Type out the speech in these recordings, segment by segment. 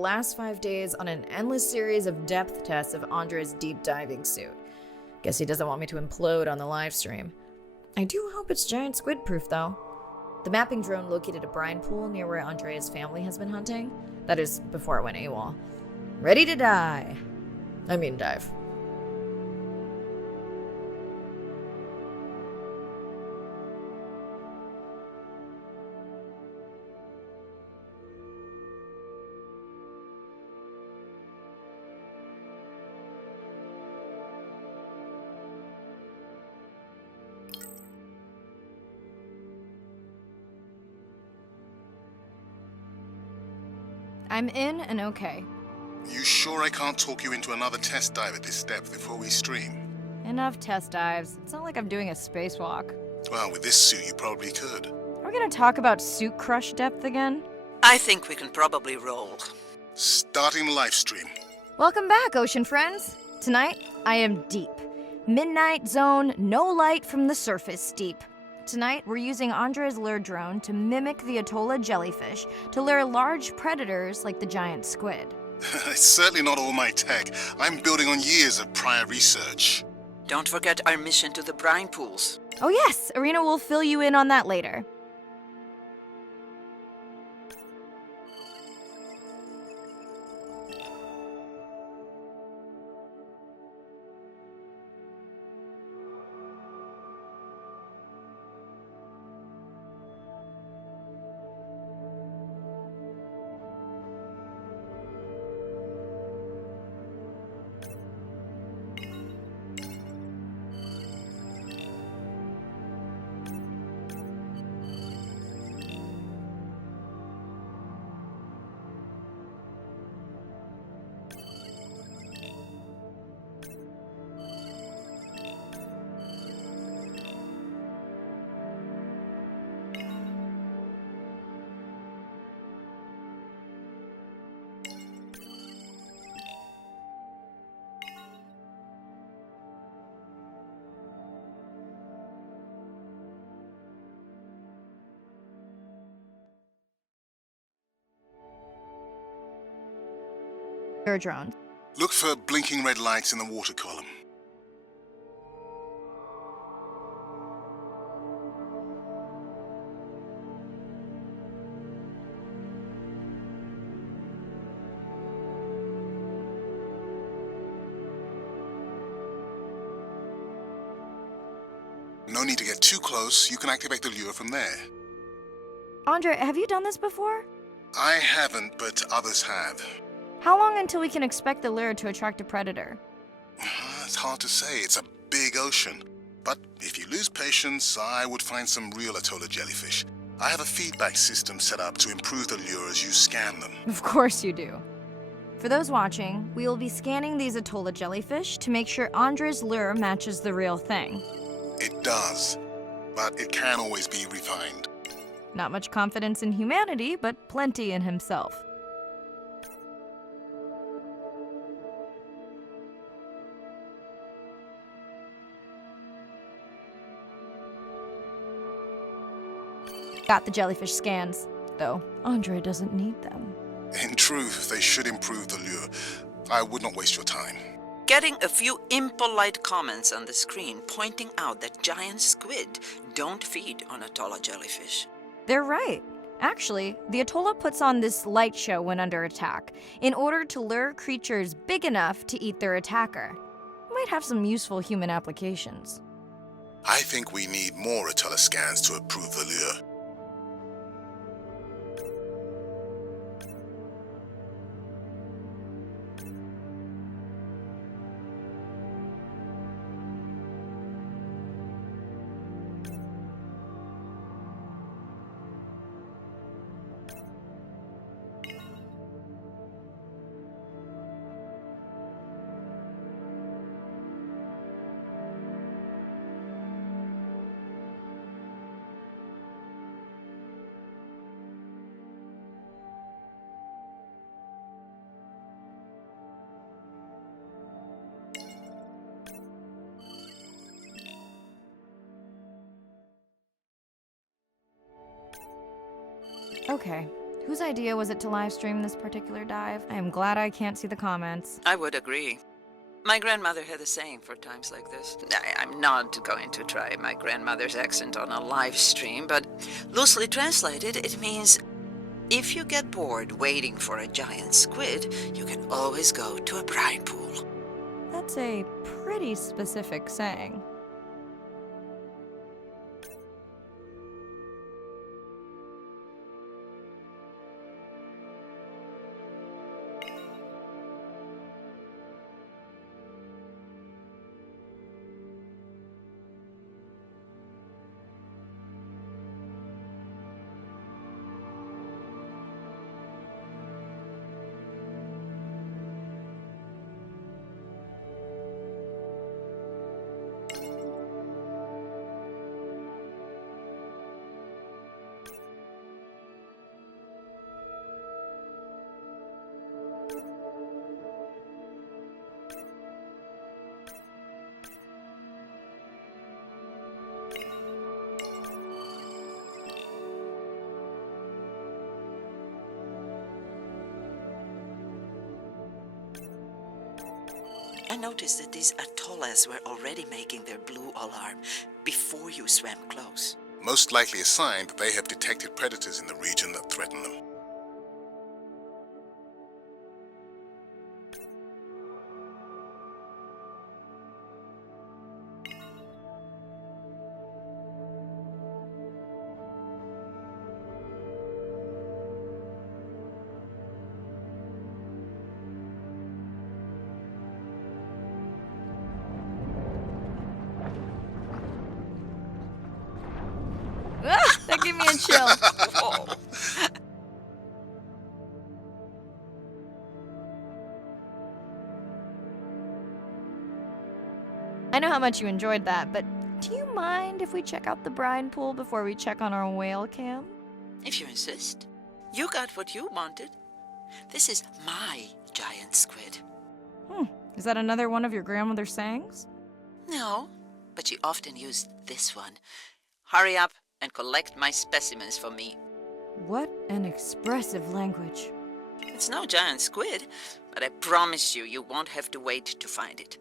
last 5 days on an endless series of depth tests of Andre's deep diving suit. Guess he doesn't want me to implode on the live stream. I do hope it's giant squid proof, though. The mapping drone located a brine pool near where Andrea's family has been hunting. That is, before it went AWOL. Ready to dive. I'm in and okay. You sure I can't talk you into another test dive at this depth before we stream? Enough test dives. It's not like I'm doing a spacewalk. Well, with this suit you probably could. Are we gonna talk about suit crush depth again? I think we can probably roll. Starting the live stream. Welcome back, ocean friends. Tonight, I am deep. Midnight zone, no light from the surface deep. Tonight, we're using Andre's lure drone to mimic the Atolla jellyfish to lure large predators like the giant squid. It's certainly not all my tech. I'm building on years of prior research. Don't forget our mission to the brine pools. Oh yes, Arena will fill you in on that later. Your drone. Look for blinking red lights in the water column. No need to get too close. You can activate the lure from there. Andre, have you done this before? I haven't, but others have. How long until we can expect the lure to attract a predator? It's hard to say. It's a big ocean. But if you lose patience, I would find some real Atolla jellyfish. I have a feedback system set up to improve the lure as you scan them. Of course you do. For those watching, we will be scanning these Atolla jellyfish to make sure Andre's lure matches the real thing. It does, but it can always be refined. Not much confidence in humanity, but plenty in himself. Got the jellyfish scans, though Andre doesn't need them. In truth, they should improve the lure. I would not waste your time. Getting a few impolite comments on the screen pointing out that giant squid don't feed on Atolla jellyfish. They're right. Actually, the Atolla puts on this light show when under attack, in order to lure creatures big enough to eat their attacker. Might have some useful human applications. I think we need more Atolla scans to approve the lure. Okay, Whose idea was it to live stream this particular dive? I am glad I can't see the comments. I would agree. My grandmother had a saying for times like this. I'm not going to try my grandmother's accent on a live stream, but loosely translated, it means if you get bored waiting for a giant squid, you can always go to a brine pool. That's a pretty specific saying. I noticed that these atollas were already making their blue alarm before you swam close. Most likely a sign that they have detected predators in the region that threaten them. That gave me a chill. Whoa. I know how much you enjoyed that, but do you mind if we check out the brine pool before we check on our whale cam? If you insist. You got what you wanted. This is my giant squid. Is that another one of your grandmother's sayings? No, but she often used this one. Hurry up and collect my specimens for me. What an expressive language. It's no giant squid, but I promise you, you won't have to wait to find it.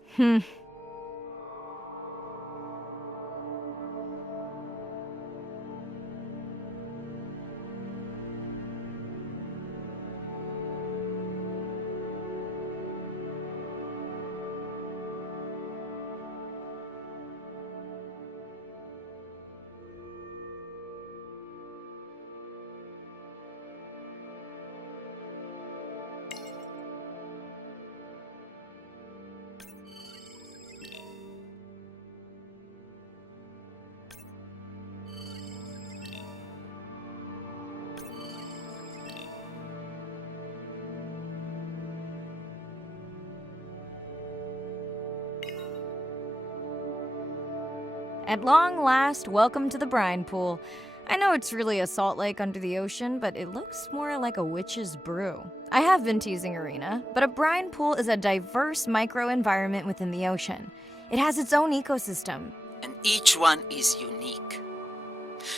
At long last, welcome to the brine pool. I know it's really a salt lake under the ocean, but it looks more like a witch's brew. I have been teasing Arena, but a brine pool is a diverse microenvironment within the ocean. It has its own ecosystem. And each one is unique.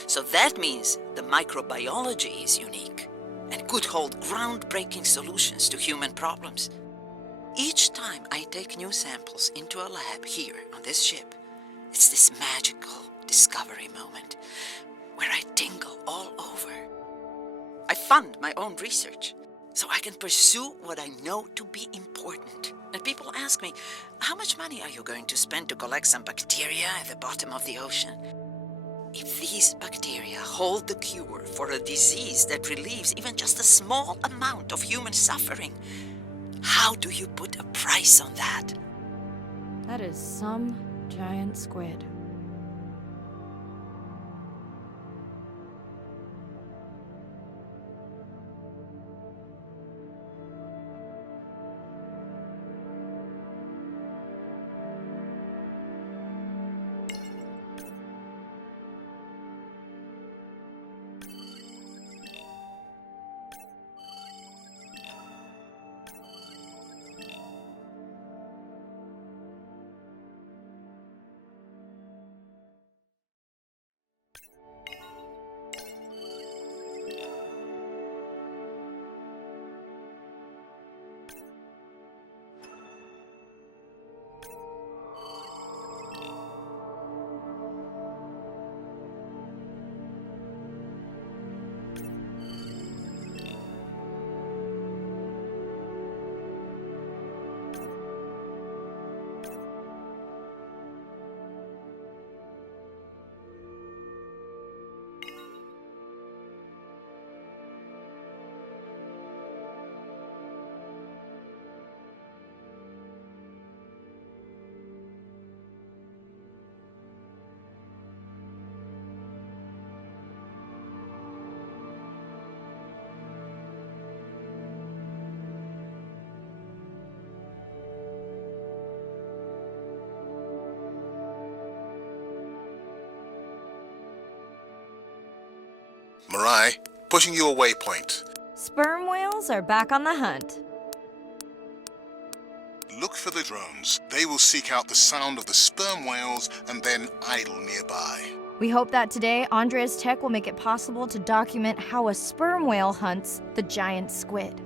So that means the microbiology is unique and could hold groundbreaking solutions to human problems. Each time I take new samples into a lab here on this ship, it's this magical discovery moment where I tingle all over. I fund my own research so I can pursue what I know to be important. And people ask me, how much money are you going to spend to collect some bacteria at the bottom of the ocean? If these bacteria hold the cure for a disease that relieves even just a small amount of human suffering, how do you put a price on that? That is some giant squid. Promoting your waypoint. Sperm whales are back on the hunt. Look for the drones. They will seek out the sound of the sperm whales and then idle nearby. We hope that today, Andrea's tech will make it possible to document how a sperm whale hunts the giant squid.